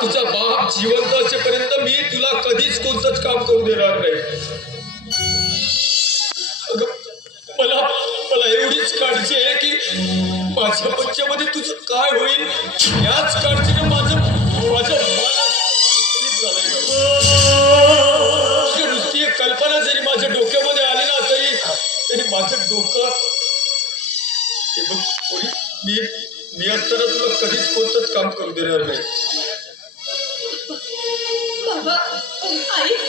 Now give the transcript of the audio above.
तुझा बाप जिवंत असेपर्यंत मी तुला कधीच कोणतंच काम करू देणार नाही. मला मला एवढीच काळजी आहे की माझ्या बच्च्यामध्ये तुझं काय होईल याच काळजीने माझं नुसती एक कल्पना जरी माझ्या डोक्यामध्ये आली ना तरी माझं डोकं मी असताना तुला कधीच कोणतंच काम करू देणार नाही. बाबा आई